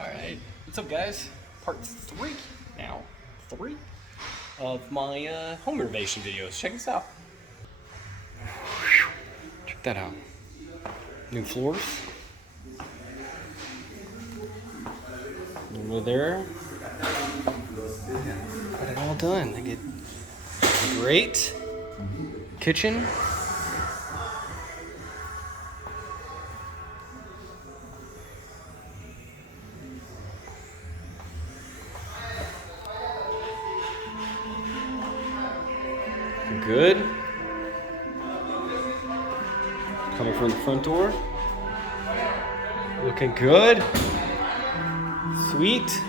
Alright, what's up guys? Part 3 now, 3 of my home renovation videos. Check this out. Check that out. New floors. Over there. Got it all done. They get great kitchen. Good. Coming from the front door. Looking good. Sweet.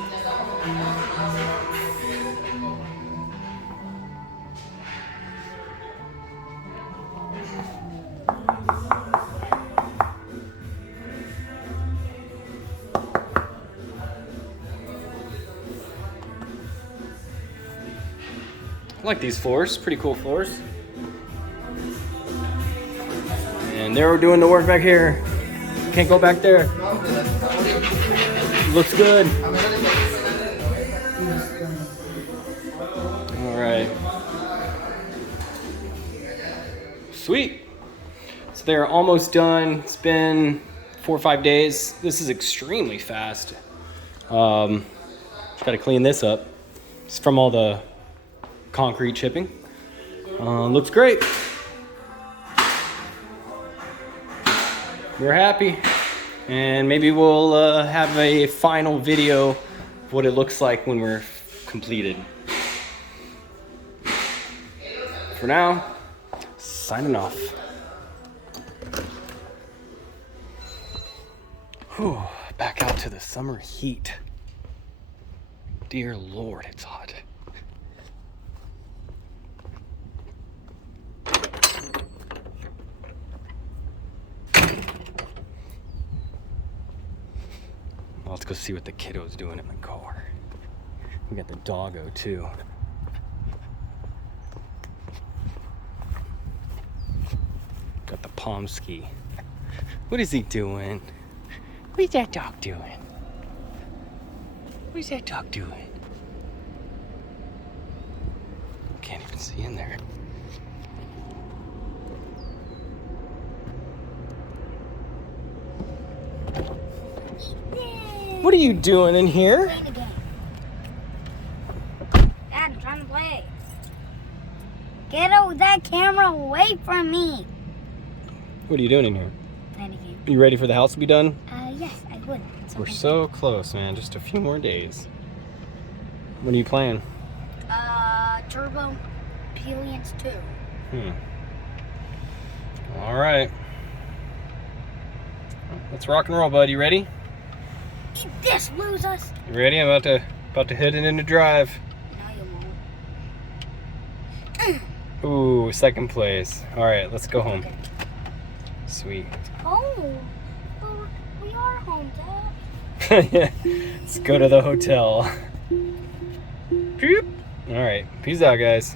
I like these floors, pretty cool floors. And they're doing the work back here. Can't go back there. Looks good. All right. Sweet. So they're almost done. It's been 4 or 5 days. This is extremely fast. Got to clean this up. It's from all the concrete chipping. Looks great. We're happy, and maybe we'll have a final video of what it looks like when we're completed. For now, signing off. Whew, back out to the summer heat. Dear Lord, it's hot. Let's go see what the kiddo's doing in the car. We got the doggo too. Got the Pomsky. What is he doing? What is that dog doing? What is that dog doing? Can't even see in there. What are you doing in here? Playing a game. Dad, I'm trying to play. Get that camera away from me. What are you doing in here? Playing a game. Are you ready for the house to be done? Yes, I would. We're so close, man. Just a few more days. What are you playing? Turbo Aliens 2. All right. Let's rock and roll, bud. You ready? Eat this, losers. You ready? I'm about to hit it into drive. No, you won't. Ooh, second place. All right, let's go home. Okay. Sweet. Oh, well, we are home, Dad. Yeah. Let's go to the hotel. All right, peace out, guys.